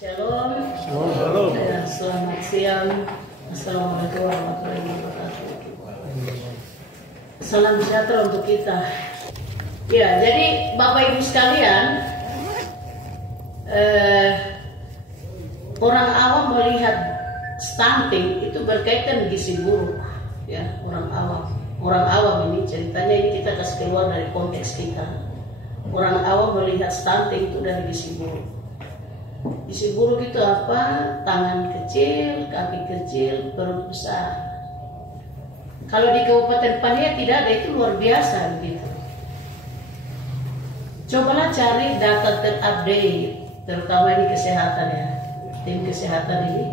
Shalom. Shalom. Selamat siang. Assalamualaikum warahmatullahi wabarakatuh. Salam sejahtera untuk kita. Ya, jadi Bapak Ibu sekalian, orang awam melihat stunting itu berkaitan gizi buruk. Ya, orang awam ini ceritanya, ini kita kasih keluar dari konteks kita. Orang awam melihat stunting itu dari gizi buruk. Gizi buruk itu apa? Tangan kecil, kaki kecil, perut besar. Kalau di Kabupaten Pania tidak ada, itu luar biasa gitu. Cobalah cari data terupdate, terutama ini kesehatan ya, tim kesehatan ini.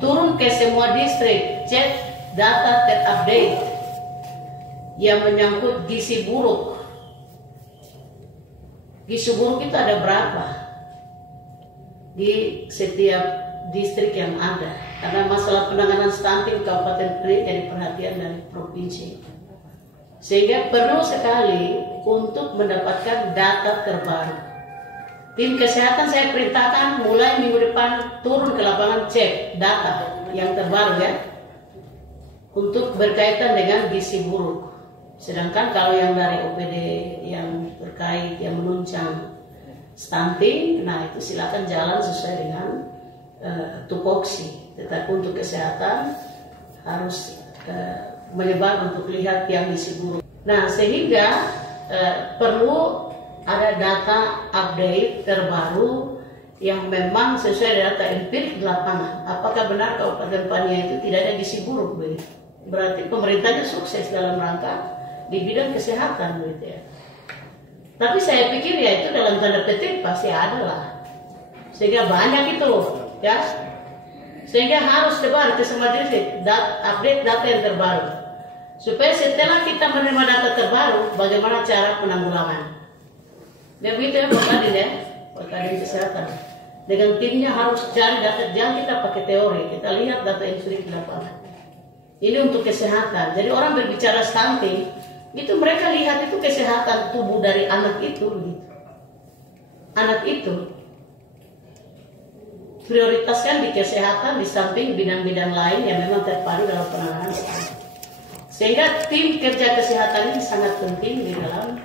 Turun ke semua distrik, cek data terupdate yang menyangkut gizi buruk. Gizi buruk itu ada berapa di setiap distrik yang ada, karena masalah penanganan stunting Kabupaten Pania jadi perhatian dari provinsi, sehingga perlu sekali untuk mendapatkan data terbaru. Tim kesehatan saya perintahkan mulai minggu depan turun ke lapangan, cek data yang terbaru ya, untuk berkaitan dengan gizi buruk. Sedangkan kalau yang dari OPD yang terkait yang menunjang stunting, nah itu silakan jalan sesuai dengan tupoksi. Tetapi untuk kesehatan harus menyebar untuk lihat yang gizi buruk. Nah, sehingga perlu ada data update terbaru yang memang sesuai data empirik di lapangan. Apakah benar Kabupaten Pania itu tidak ada gizi buruk? Berarti pemerintahnya sukses dalam rangka di bidang kesehatan gitu ya. Tapi saya pikir ya itu dalam tanda petik pasti ada lah, sehingga banyak itu ya, sehingga harus sebar ke semua distrik, update data yang terbaru, supaya setelah kita menerima data terbaru, bagaimana cara penanggulangan. Ya begitu ya Pak Kadin ya, Pak Kadin kesehatan dengan timnya harus cari data, jangan kita pakai teori, kita lihat data yang sudah di lapangan. Ini untuk kesehatan. Jadi orang berbicara stunting itu mereka lihat itu kesehatan tubuh dari anak itu gitu. Anak itu prioritaskan di kesehatan di samping bidang-bidang lain yang memang terpadu dalam penanganan stunting. Sehingga tim kerja kesehatan ini sangat penting di dalam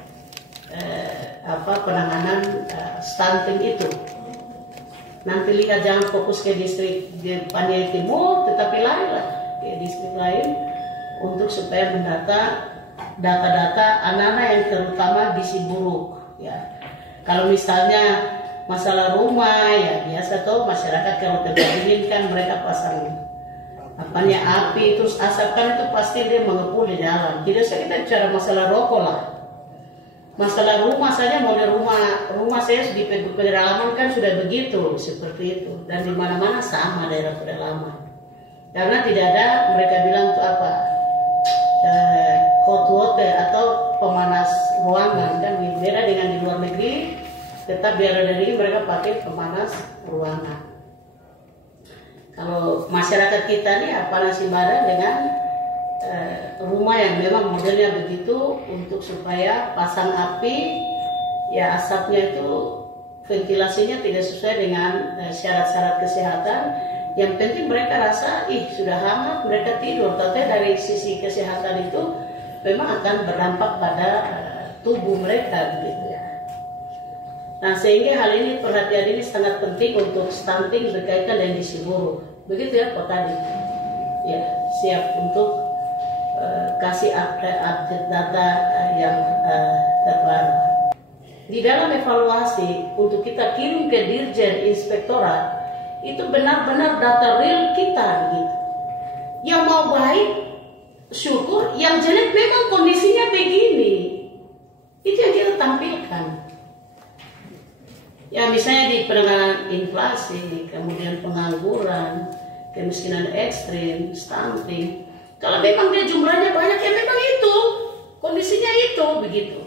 penanganan stunting itu. Nanti lihat, jangan fokus ke distrik di Pania Timur, tetapi lain lah ke distrik lain untuk supaya mendata data-data anak-anak yang terutama gizi buruk ya. Kalau misalnya masalah rumah ya biasa tuh masyarakat kalau terdingin kan mereka pasang api, terus asap kan itu pasti dia mengepul di dalam. Tidak usah kita bicara masalah rokok lah. Masalah rumah saja, model rumah saya di pedalaman kan sudah begitu, seperti itu, dan di mana-mana sama daerah pedalaman. Karena tidak ada, mereka bilang tuh apa? Hot water atau pemanas ruangan kan beda dengan di luar negeri. Tetap di ada negeri mereka pakai pemanas ruangan. Kalau masyarakat kita nih nasi badan dengan rumah yang memang modelnya begitu, untuk supaya pasang api ya asapnya itu ventilasinya tidak sesuai dengan syarat-syarat kesehatan. Yang penting mereka rasa sudah hangat, mereka tidur. Tapi dari sisi kesehatan itu memang akan berdampak pada tubuh mereka gitu ya. Nah, sehingga hal ini, perhatian ini sangat penting untuk stunting berkaitan dengan gizi buruk. Begitu ya Pak Kadin. Ya, siap untuk kasih update data yang terbaru. Di dalam evaluasi untuk kita kirim ke Dirjen Inspektorat, itu benar-benar data real kita gitu. Yang mau baik syukur, yang jelek memang kondisinya begini. Itu yang kita tampilkan. Ya misalnya di penanganan inflasi, kemudian pengangguran, kemiskinan ekstrim, stunting. Kalau memang dia jumlahnya banyak ya memang itu, kondisinya itu begitu.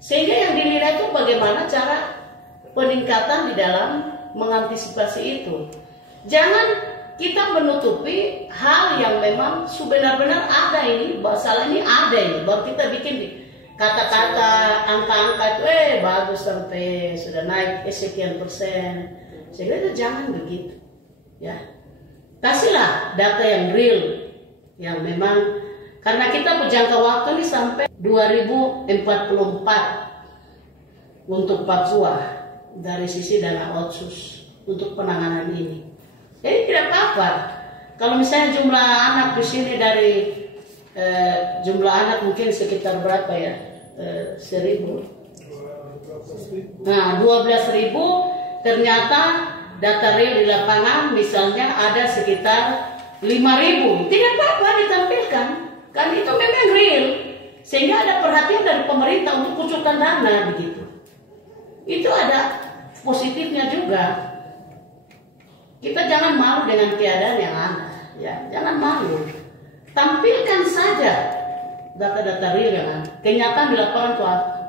Sehingga yang dilihat itu bagaimana cara peningkatan di dalam mengantisipasi itu. Jangan kita menutupi hal yang memang sebenar-benar ada ini, masalah ini ada ini, baru kita bikin kata-kata, angka-angka itu bagus sampai sudah naik sekian persen, Saya kira itu jangan begitu, ya. Kasihlah data yang real, yang memang karena kita berjangka waktu ini sampai 2044 untuk Papua dari sisi dana otsus untuk penanganan ini. Jadi tidak apa-apa kalau misalnya jumlah anak di sini dari jumlah anak mungkin sekitar berapa ya, 1.000. Nah 12.000 ternyata data real di lapangan misalnya ada sekitar 5.000. Tidak apa-apa ditampilkan, kan itu memang real, sehingga ada perhatian dari pemerintah untuk kucurkan dana begitu. Itu ada positifnya juga. Kita jangan malu dengan keadaan yang ada, ya jangan malu. Tampilkan saja data-data real yang ada. Kenyataan di lapangan itu apa?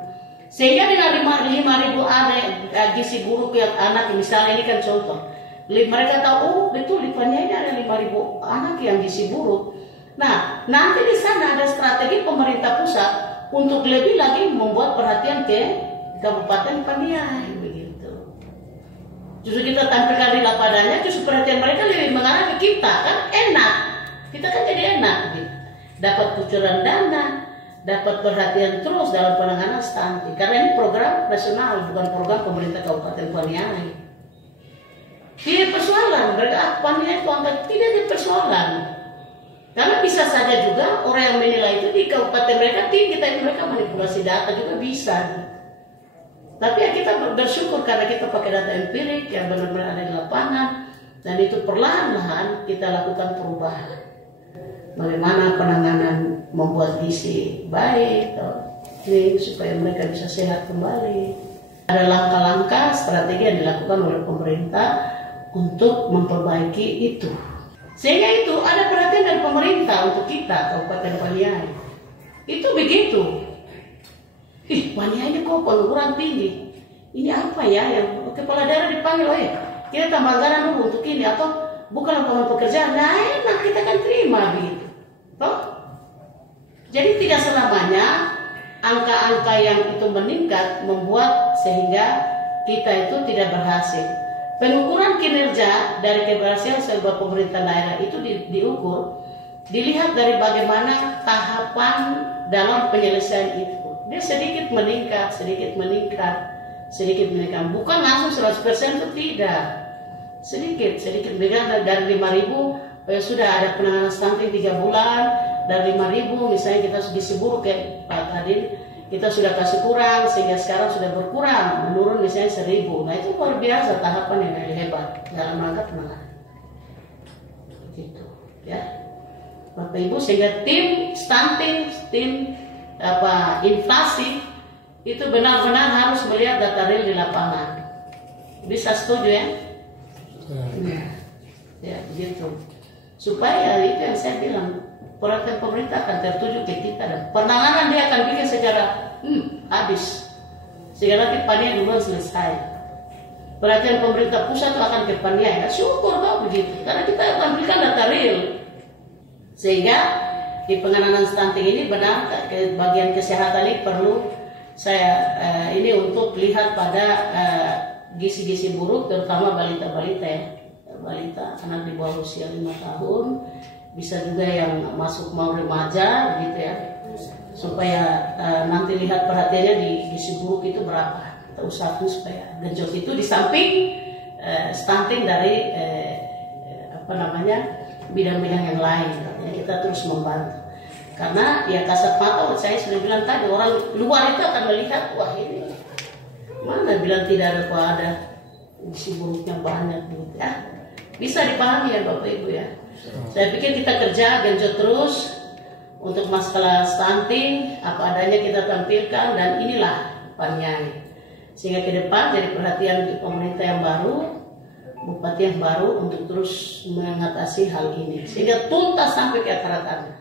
Sehingga dengan 5.000 anak gizi buruk yang anak, misalnya ini kan contoh, mereka tahu oh betul di Paniai ini ada 5.000 anak yang gizi buruk. Nah nanti di sana ada strategi pemerintah pusat untuk lebih lagi membuat perhatian ke Kabupaten Paniai begitu. Justru kita tampilkan di lapangannya, justru perhatian mereka lebih mengarah ke kita, kan enak. Kita kan jadi enak gitu. Dapat kucuran dana, dapat perhatian terus dalam penanganan stunting. Karena ini program nasional, bukan program pemerintah Kabupaten Paniai. Tidak persoalan, mereka Paniai itu angkat tidak ada persoalan. Karena bisa saja juga orang yang menilai itu di kabupaten mereka tinggi, tapi mereka manipulasi data juga bisa. Tapi ya kita bersyukur karena kita pakai data empirik yang benar-benar ada di lapangan, dan itu perlahan-lahan kita lakukan perubahan. Bagaimana penanganan membuat gizi baik, ini supaya mereka bisa sehat kembali. Ada langkah-langkah strategi yang dilakukan oleh pemerintah untuk memperbaiki itu. Sehingga itu ada perhatian dari pemerintah untuk kita Kabupaten Paniai. Itu begitu. Paniai ini kok pengukuran tinggi. Ini apa ya yang kepala daerah dipanggil, oh ya kita tambah anggaran dulu untuk ini, atau bukan lapangan pekerjaan. Nah enak kita kan terima gitu. Toh? Jadi tidak selamanya angka-angka yang itu meningkat membuat sehingga kita itu tidak berhasil. Pengukuran kinerja dari keberhasilan sebuah pemerintah daerah itu diukur, dilihat dari bagaimana tahapan dalam penyelesaian itu. Dia sedikit meningkat. Bukan langsung 100% itu tidak. Sedikit meningkat dari 5.000 sudah ada penanganan stunting 3 bulan. Dari 5.000 misalnya kita gizi buruk kayak Pak Adin, kita sudah kasih kurang sehingga sekarang sudah berkurang, menurun misalnya 1.000. Nah itu luar biasa tahapan yang hebat dalam rangka penanganan. Gitu, ya. Bapak Ibu, sehingga tim stunting, tim inflasi itu benar-benar harus melihat data real di lapangan. Bisa setuju ya? Ya, begitu. Supaya itu yang saya bilang, perhatian pemerintah akan tertuju ke kita dan penanganan dia akan bikin secara habis. Sehingga nanti Paniai duluan selesai. Perhatian pemerintah pusat itu akan ke Paniai. Nah, syukur kok begitu. Karena kita tampilkan data real. Sehingga di penanganan stunting ini benar ke bagian kesehatan ini perlu saya ini untuk lihat pada gizi-gizi buruk, terutama balita-balita ya. Balita anak di bawah usia 5 tahun, bisa juga yang masuk mau remaja gitu ya, supaya nanti lihat perhatiannya di gizi buruk itu berapa. Kita usahakan supaya genjot itu di samping stunting dari bidang-bidang yang lain. Artinya kita terus membantu. Karena ya kasat mata, saya sudah bilang tadi, orang luar itu akan melihat, wah ini mana bilang tidak ada, kok ada gizi buruknya banyak gitu ya. Bisa dipahami ya Bapak Ibu ya. Saya pikir kita kerja genjot terus untuk masalah stunting, apa adanya kita tampilkan, dan inilah Paniai. Sehingga ke depan jadi perhatian di pemerintah yang baru, bupati yang baru untuk terus mengatasi hal ini. Sehingga tuntas sampai ke akar-akarnya.